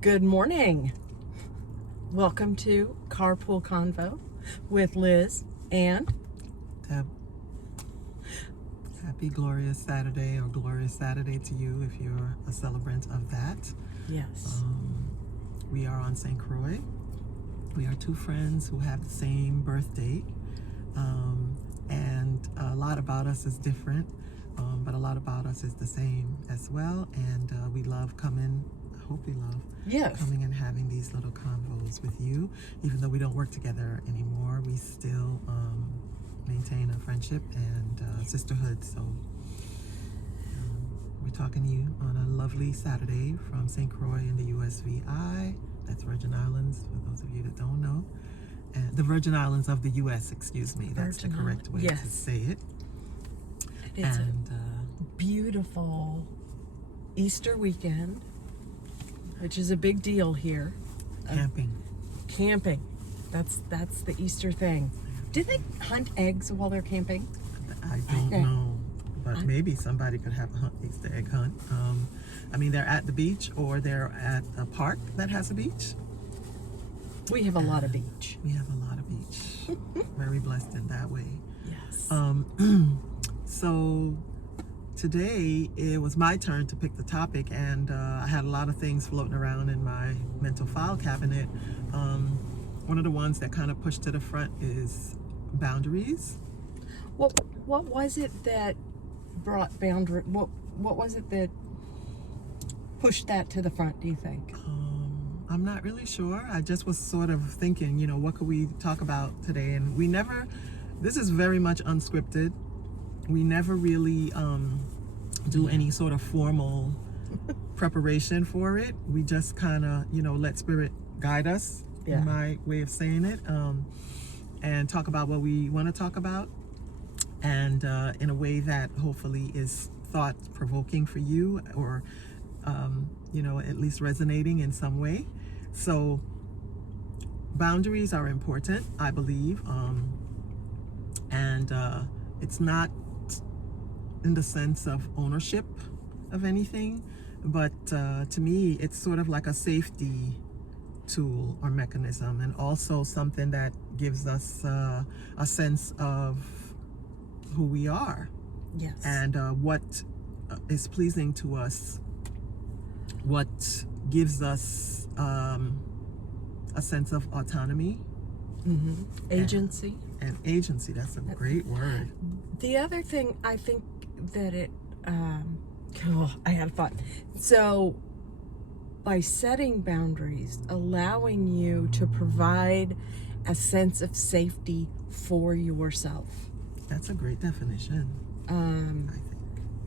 Good morning. Welcome to Carpool Convo with Liz and Deb. Happy glorious Saturday, or glorious Saturday to you if you're a celebrant of that. yes. We are on St. Croix. We are two friends who have the same birthday, and a lot about us is different, but a lot about us is the same as well. And we love coming. I hope we love Yes. coming and having these little convos with you. Even though we don't work together anymore, we still maintain a friendship and sisterhood. So we're talking to you on a lovely Saturday from St. Croix in the USVI. That's Virgin Islands, for those of you that don't know. And the Virgin Islands of the US, excuse me. That's Virgin the correct way Islands. to say it. It's And a beautiful Easter weekend, which is a big deal here. camping. Camping. That's the Easter thing. Do they hunt eggs while they're camping? I don't know, but maybe somebody could have a Easter egg hunt. I mean, they're at the beach or they're at a park that has a beach. We have a lot of beach. We have a lot of beach. Very blessed in that way. Yes. So today it was my turn to pick the topic, and I had a lot of things floating around in my mental file cabinet. One of the ones that kind of pushed to the front is boundaries. What was it that brought boundary? What was it that pushed that to the front? Do you think? I'm not really sure. I just was sort of thinking, what could we talk about today? And this is very much unscripted. We never really do any sort of formal preparation for it. We just kind of, let spirit guide us, Yeah. in my way of saying it, and talk about what we want to talk about, and in a way that hopefully is thought-provoking for you, or at least resonating in some way. So boundaries are important, I believe, and it's not in the sense of ownership of anything, but to me it's sort of like a safety tool or mechanism, and also something that gives us a sense of who we are. Yes. And what is pleasing to us, what gives us a sense of autonomy, Agency. and agency. That's a great word. The other thing I think that it, I had fun. So by setting boundaries, allowing you to provide a sense of safety for yourself. That's a great definition, I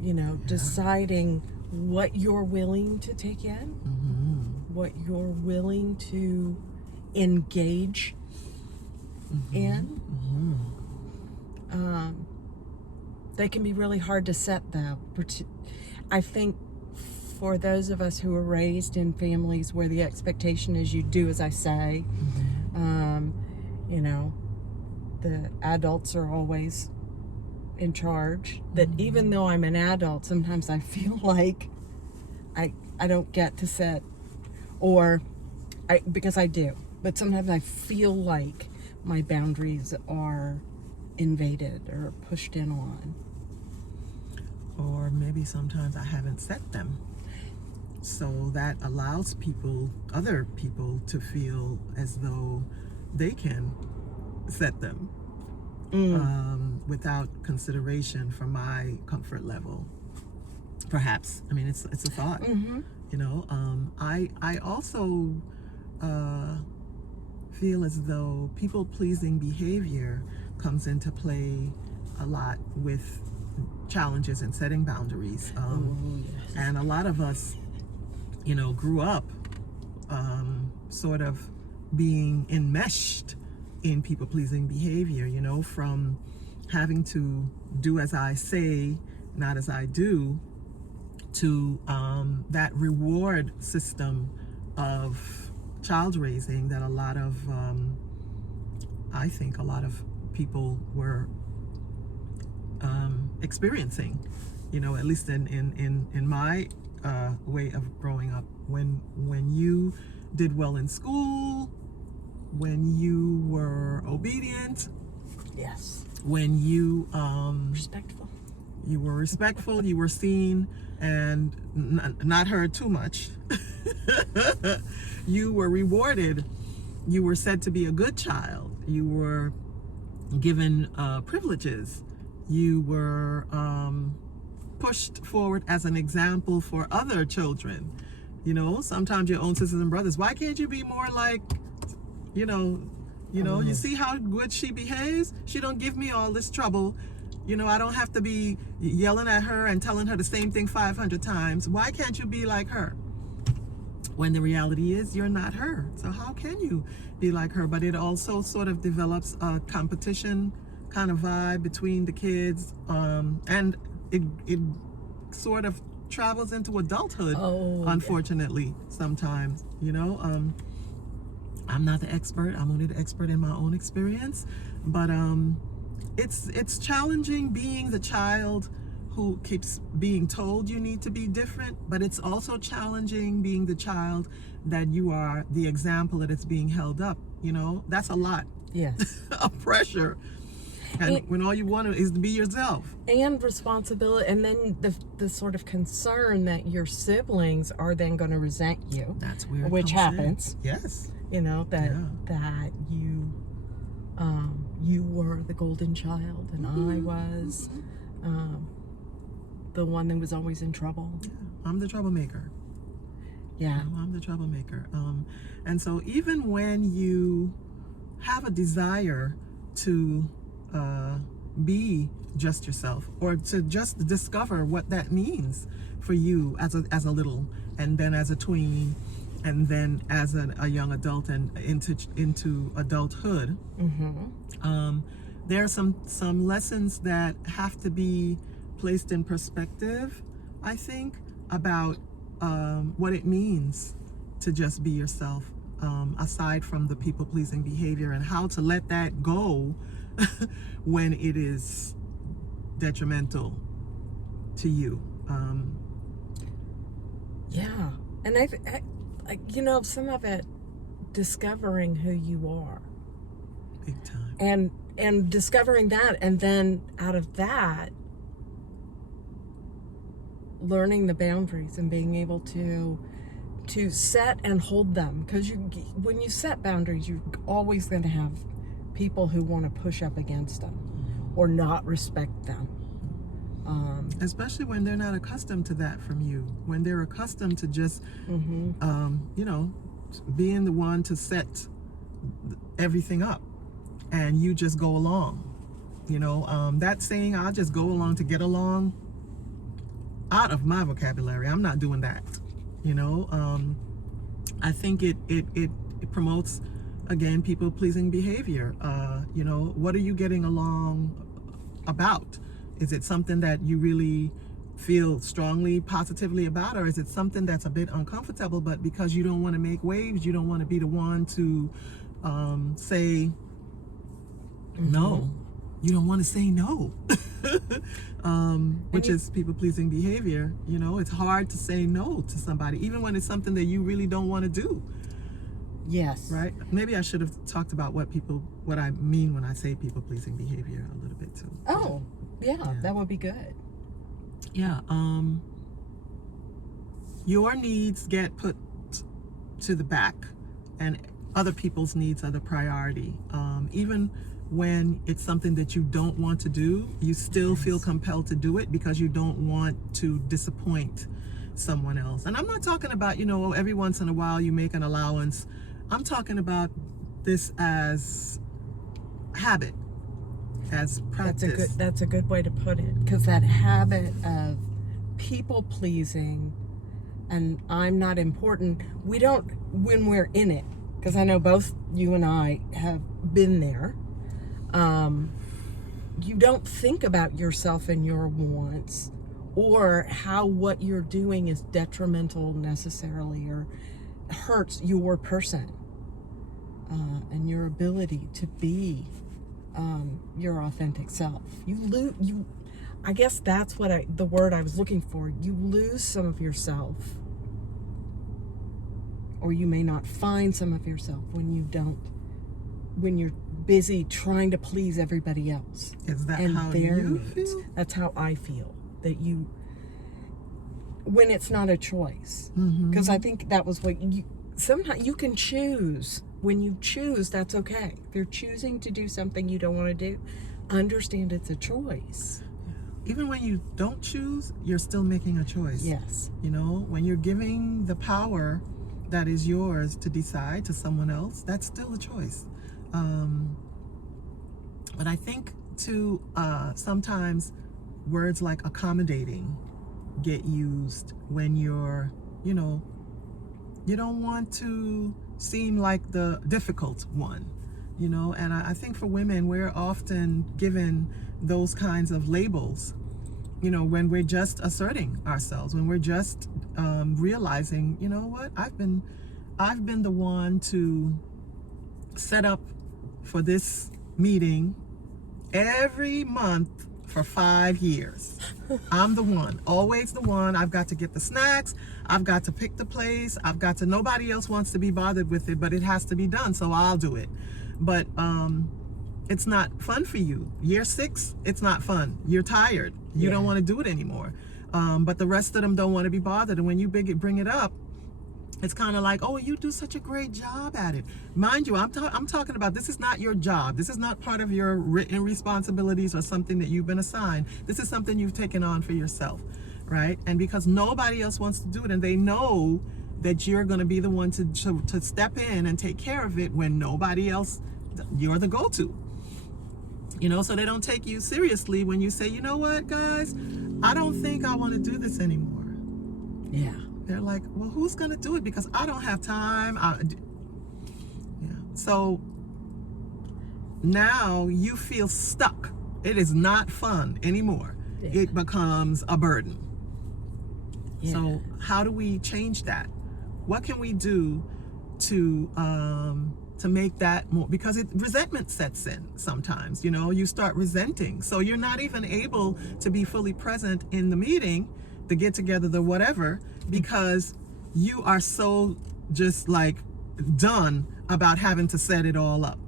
think. Deciding what you're willing to take in, what you're willing to engage in. They can be really hard to set, though. I think for those of us who are raised in families where the expectation is you do as I say, the adults are always in charge, that even though I'm an adult, sometimes I feel like I don't get to set, because I do, but sometimes I feel like my boundaries are invaded or pushed in on. Or maybe sometimes I haven't set them. So that allows other people to feel as though they can set them without consideration for my comfort level. Perhaps. I mean, it's a thought. I also feel as though people-pleasing behavior comes into play a lot with challenges in setting boundaries. Yes. And a lot of us, grew up sort of being enmeshed in people-pleasing behavior, from having to do as I say, not as I do, to that reward system of child raising that I think a lot of people were experiencing, at least in my way of growing up. When you did well in school, when you were obedient, Yes. when you Respectful. you were respectful, you were seen and not heard too much. You were rewarded. You were said to be a good child. You were given privileges. You were pushed forward as an example for other children. You know, sometimes your own sisters and brothers. Why can't you be more like, you see how good she behaves? She don't give me all this trouble. I don't have to be yelling at her and telling her the same thing 500 times. Why can't you be like her? When the reality is you're not her. So how can you be like her? But it also sort of develops a competition kind of vibe between the kids. And it sort of travels into adulthood, unfortunately, sometimes. I'm not the expert. I'm only the expert in my own experience. But it's challenging being the child who keeps being told you need to be different, but it's also challenging being the child that you are the example that it's being held up. That's a lot. Yes. Of pressure. And when all you want is to be yourself. And responsibility, and then the sort of concern that your siblings are then going to resent you. That's where which happens. Yes. That you were the golden child and I was the one that was always in trouble. Yeah. I'm the troublemaker. Yeah. I'm the troublemaker. And so even when you have a desire to be just yourself, or to just discover what that means for you as a little, and then as a tween, and then as a young adult and into adulthood, there are some lessons that have to be placed in perspective, I think, about what it means to just be yourself, aside from the people-pleasing behavior, and how to let that go when it is detrimental to you. Yeah, and I some of it, discovering who you are, big time, and discovering that, and then out of that, learning the boundaries and being able to set and hold them, because when you set boundaries, you're always going to have people who want to push up against them or not respect them. Especially when they're not accustomed to that from you, when they're accustomed to just, being the one to set everything up, and you just go along. That saying, "I'll just go along to get along," out of my vocabulary. I'm not doing that. I think it promotes, again, people-pleasing behavior. What are you getting along about? Is it something that you really feel strongly, positively about, or is it something that's a bit uncomfortable, but because you don't want to make waves, you don't want to be the one to say no. You don't want to say no, which is people-pleasing behavior. It's hard to say no to somebody, even when it's something that you really don't want to do. Yes. Right? Maybe I should have talked about what I mean when I say people-pleasing behavior a little bit too. Oh, yeah, that would be good. Yeah. Your needs get put to the back, and other people's needs are the priority. Even when it's something that you don't want to do, you still feel compelled to do it because you don't want to disappoint someone else. And I'm not talking about, every once in a while you make an allowance. I'm talking about this as habit, as practice. That's a good way to put it, because that habit of people pleasing and I'm not important, we don't, when we're in it, because I know both you and I have been there, you don't think about yourself and your wants, or how what you're doing is detrimental necessarily, or hurts your person, and your ability to be your authentic self. I guess that's the word I was looking for. You lose some of yourself, or you may not find some of yourself when you're busy trying to please everybody else. Is that and how their you needs. feel? That's how I feel. That when it's not a choice. Because I think that was what sometimes you can choose. When you choose, that's okay. If you're choosing to do something you don't want to do, understand it's a choice. Even when you don't choose, you're still making a choice. Yes. You know, when you're giving the power that is yours to decide to someone else, that's still a choice. But I think too, sometimes words like accommodating get used when you're, you don't want to seem like the difficult one, and I think for women, we're often given those kinds of labels, when we're just asserting ourselves, when we're just realizing, you know what, I've been the one to set up for this meeting every month for 5 years. I'm the one, always the one. I've got to get the snacks. I've got to pick the place. Nobody else wants to be bothered with it, but it has to be done, so I'll do it. But it's not fun for you. Year 6, it's not fun. You're tired. You don't want to do it anymore. But the rest of them don't want to be bothered. And when you bring it up, it's kind of like, oh, you do such a great job at it. Mind you, I'm talking about, this is not your job. This is not part of your written responsibilities or something that you've been assigned. This is something you've taken on for yourself, right? And because nobody else wants to do it, and they know that you're going to be the one to step in and take care of it when nobody else, you're the go-to. So they don't take you seriously when you say, you know what, guys, I don't think I want to do this anymore. Yeah. They're like, well, who's going to do it? Because I don't have time. So now you feel stuck. It is not fun anymore. Yeah. It becomes a burden. Yeah. So how do we change that? What can we do to make that more? Because resentment sets in sometimes. You start resenting. So you're not even able to be fully present in the meeting, the get together, the whatever, because you are so just like done about having to set it all up.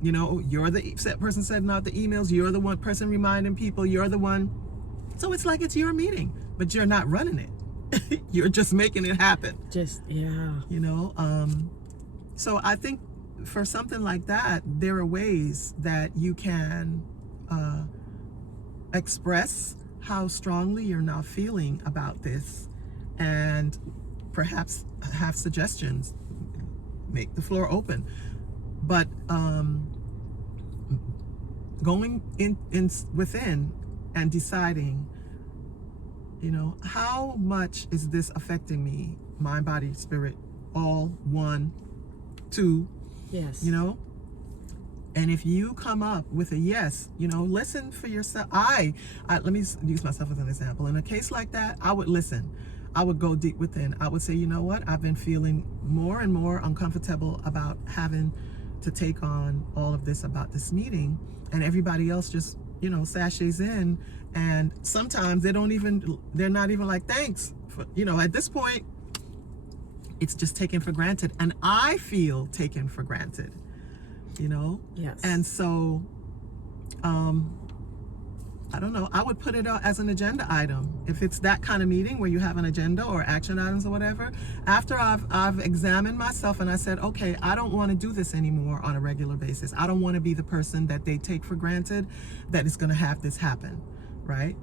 You're the person setting out the emails, you're the one person reminding people, you're the one. So it's like it's your meeting, but you're not running it. You're just making it happen. So I think for something like that, there are ways that you can express how strongly you're now feeling about this, and perhaps have suggestions. Make the floor open. But going in within and deciding, how much is this affecting me, mind, body, spirit, all, 1, 2. Yes. And if you come up with a yes, listen for yourself. Let me use myself as an example. In a case like that, I would listen. I would go deep within. I would say, you know what? I've been feeling more and more uncomfortable about having to take on all of this about this meeting. And everybody else just, sashays in. And sometimes they're not even like, thanks. At this point, it's just taken for granted. And I feel taken for granted. Yes. And so I don't know, I would put it as an agenda item. If it's that kind of meeting where you have an agenda or action items or whatever, after I've examined myself and I said, okay, I don't want to do this anymore on a regular basis. I don't want to be the person that they take for granted that is going to have this happen, right?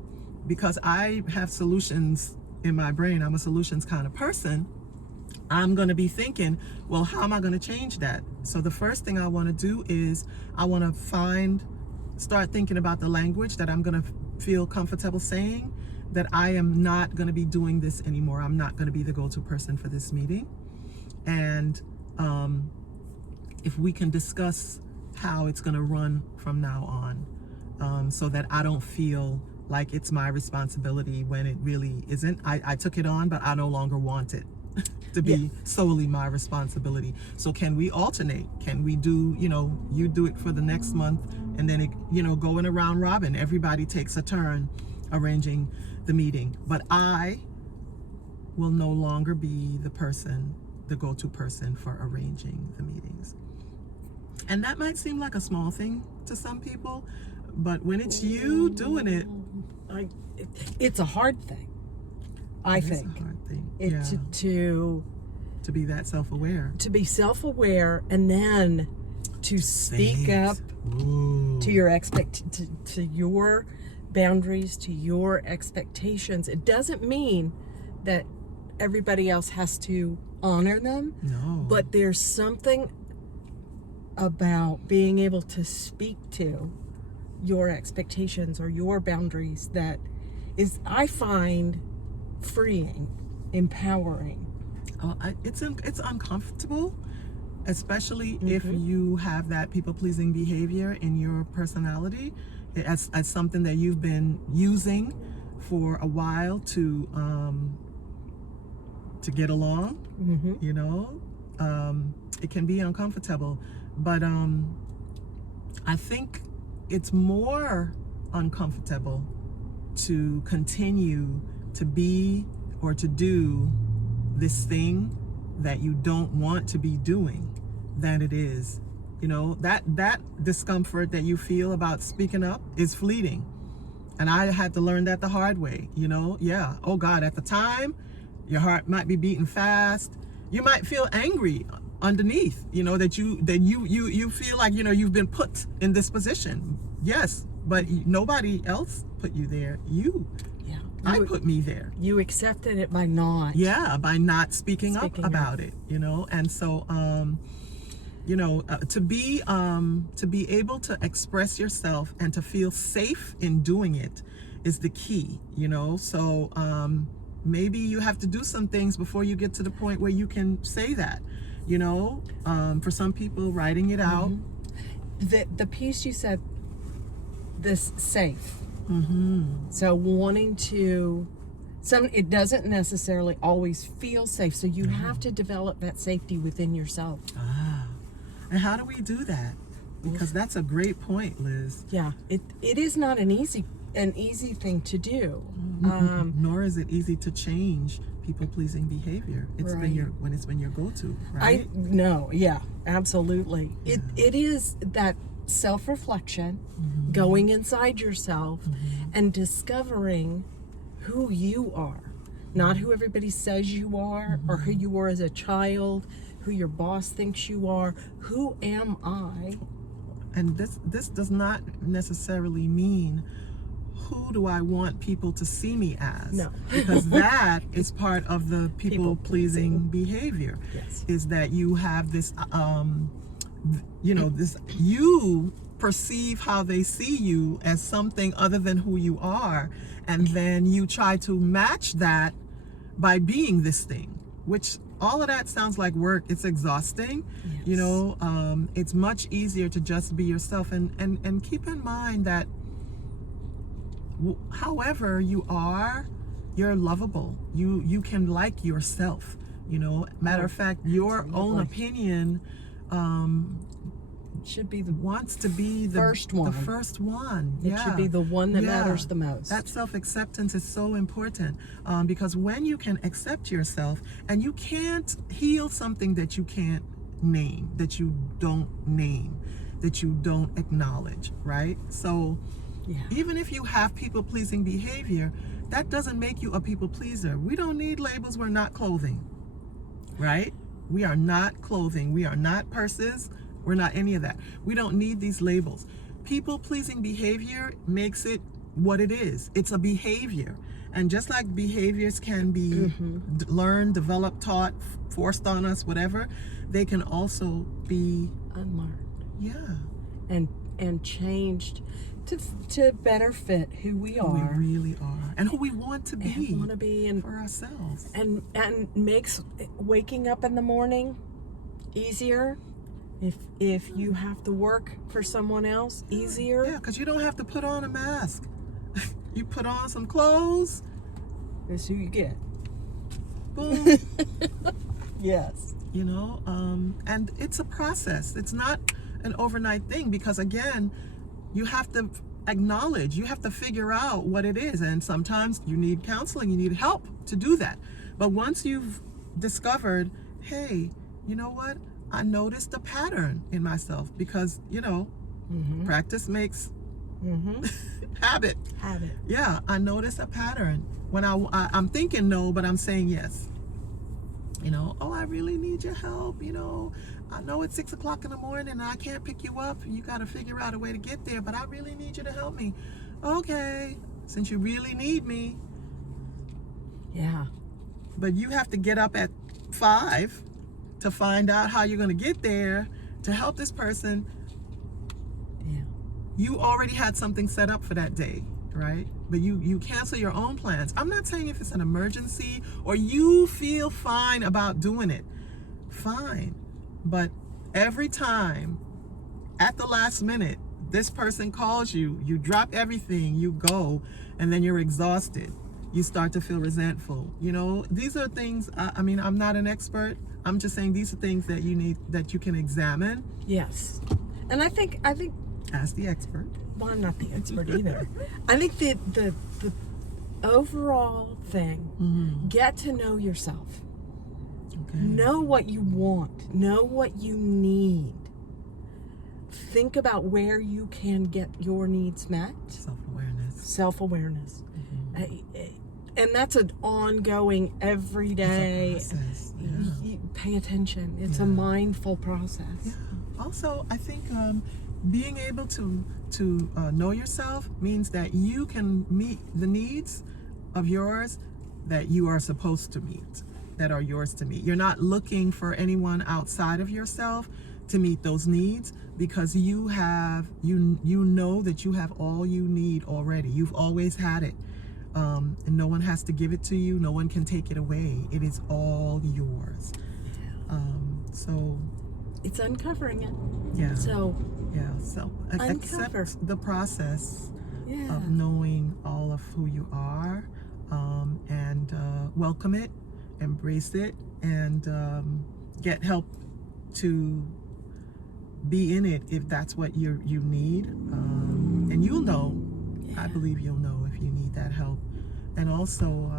Because I have solutions in my brain. I'm a solutions kind of person. I'm going to be thinking, well, how am I going to change that? So the first thing I want to do is I want to start thinking about the language that I'm going to feel comfortable saying, that I am not going to be doing this anymore. I'm not going to be the go-to person for this meeting. And if we can discuss how it's going to run from now on, so that I don't feel like it's my responsibility when it really isn't. I took it on, but I no longer want it to be solely my responsibility. So can we alternate? Can we do, you do it for the next month, and then it, going around robin, everybody takes a turn arranging the meeting, but I will no longer be the go-to person for arranging the meetings. And that might seem like a small thing to some people, but when it's you doing it, it's a hard thing. I think it's a hard thing. To be that self-aware. To be self-aware, and then to speak up to your to your boundaries, to your expectations. It doesn't mean that everybody else has to honor them. No. But there's something about being able to speak to your expectations or your boundaries that is, I find, freeing, empowering. It's uncomfortable, especially if you have that people-pleasing behavior in your personality as something that you've been using for a while to get along. You know, it can be uncomfortable, but I think it's more uncomfortable to continue to be or to do this thing that you don't want to be doing than it is. You know, that discomfort that you feel about speaking up is fleeting. And I had to learn that the hard way, you know. Yeah, oh God, at the time, your heart might be beating fast. You might feel angry underneath, you know, that you feel like, you know, you've been put in this position. Yes, but nobody else put you there. I put me there. You accepted it by not. Yeah, by not speaking up about it, you know. And so, you know, to be able to express yourself and to feel safe in doing it is the key, you know. So maybe you have to do some things before you get to the point where you can say that, you know. For some people, writing it out. The piece you said, this safe. So wanting to, it doesn't necessarily always feel safe. So you have to develop that safety within yourself. And how do we do that? Because that's a great point, Liz. Yeah, it is not an easy thing to do. Nor is it easy to change people-pleasing behavior. It's been your go-to, right? Yeah, absolutely. It is that self-reflection, going inside yourself and discovering who you are, not who everybody says you are or who you were as a child, who your boss thinks you are. Who am I? And this does not necessarily mean who do I want people to see me as. No. Because that is part of the people-pleasing behavior. Yes. Is that you have this you know, you perceive how they see you as something other than who you are, and then you try to match that by being this thing, which all of that sounds like work. It's exhausting. Yes. You know, it's much easier to just be yourself and keep in mind that however you are, you're lovable. You can like yourself, you know. Matter of fact, your own opinion should be wants to be the first one. It should be the one that matters the most. That self-acceptance is so important, because when you can accept yourself, and you can't heal something that you can't name, that you don't name, that you don't acknowledge, right? So even if you have people-pleasing behavior, that doesn't make you a people pleaser. We don't need labels. We're not clothing, right? We are not clothing. We are not purses. We're not any of that. We don't need these labels. People-pleasing behavior makes it what it is. It's a behavior. And just like behaviors can be learned, developed, taught, forced on us, whatever, they can also be unlearned. Yeah. And changed to better fit who we are. Who we really are. And who we want to be. And for ourselves. And makes waking up in the morning easier. If you have to work for someone else, easier. Yeah, because you don't have to put on a mask. You put on some clothes. That's who you get. Boom. Yes. You know, and it's a process. It's not an overnight thing, because again, you have to acknowledge, you have to figure out what it is. And sometimes you need counseling, you need help to do that. But once you've discovered, hey, you know what? I noticed a pattern in myself, because, practice makes habit. Yeah, I noticed a pattern. When I'm thinking no, but I'm saying yes. Oh, I really need your help. I know it's 6 o'clock in the morning and I can't pick you up. You got to figure out a way to get there, but I really need you to help me. Okay, since you really need me. Yeah. But you have to get up at 5 to find out how you're going to get there to help this person. Yeah. You already had something set up for that day, right? But you cancel your own plans. I'm not saying if it's an emergency or you feel fine about doing it, fine. But every time at the last minute, this person calls you, you drop everything, you go, and then you're exhausted. You start to feel resentful. These are things, I'm not an expert. I'm just saying these are things that you can examine. Yes. And I think as the expert. Well, I'm not the expert either. I think the overall thing, get to know yourself. Okay. Know what you want. Know what you need. Think about where you can get your needs met. Self-awareness. And that's an ongoing, everyday. It's a process. Yeah. Pay attention. It's a mindful process. Yeah. Also, I think being able to know yourself means that you can meet the needs of yours that you are supposed to meet, that are yours to meet. You're not looking for anyone outside of yourself to meet those needs, because you know that you have all you need already. You've always had it. And no one has to give it to you. No one can take it away. It is all yours. So it's uncovering it. Yeah. So accept the process of knowing all of who you are, and welcome it, embrace it, and get help to be in it if that's what you need. And you'll know. I believe you'll know if you need that help. And also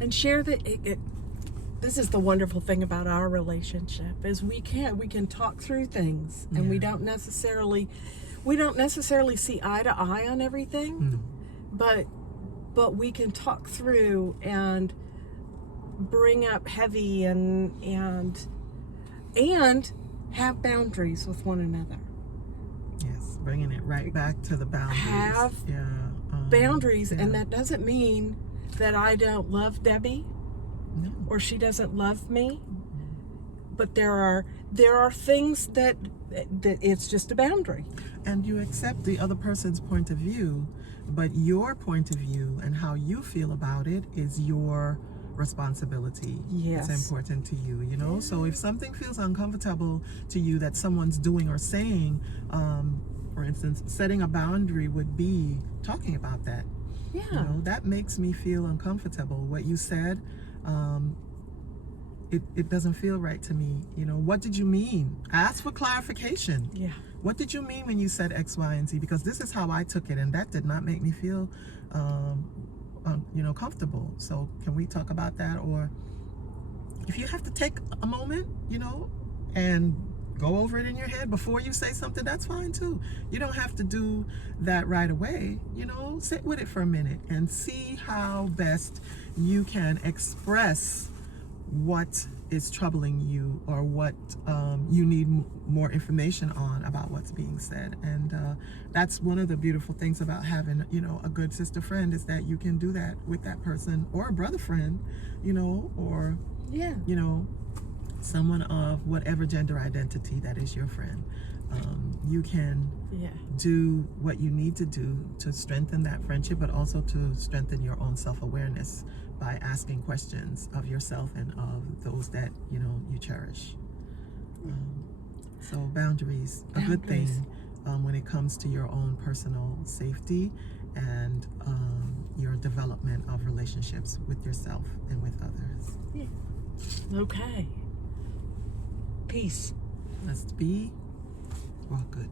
and share this is the wonderful thing about our relationship, is we can talk through things, and we don't necessarily see eye to eye on everything. But we can talk through and bring up heavy and have boundaries with one another. Yes, bringing it right back to the boundaries. Have boundaries, and that doesn't mean that I don't love Debbie or she doesn't love me. But there are things that it's just a boundary. And you accept the other person's point of view, but your point of view and how you feel about it is your responsibility. Yes. It's important to you, So if something feels uncomfortable to you that someone's doing or saying, for instance, setting a boundary would be talking about that. Yeah. That makes me feel uncomfortable. What you said, it doesn't feel right to me. What did you mean? Ask for clarification. Yeah. What did you mean when you said X, Y, and Z? Because this is how I took it, and that did not make me feel comfortable. So can we talk about that? Or if you have to take a moment, and go over it in your head before you say something, that's fine too. You don't have to do that right away. Sit with it for a minute and see how best you can express what is troubling you, or what you need more information on about what's being said. And that's one of the beautiful things about having a good sister friend, is that you can do that with that person, or a brother friend, or someone of whatever gender identity that is your friend. You can do what you need to do to strengthen that friendship, but also to strengthen your own self-awareness by asking questions of yourself and of those that you cherish. So boundaries, a good thing when it comes to your own personal safety and your development of relationships with yourself and with others. Yeah. Okay. Peace. Let's be all good.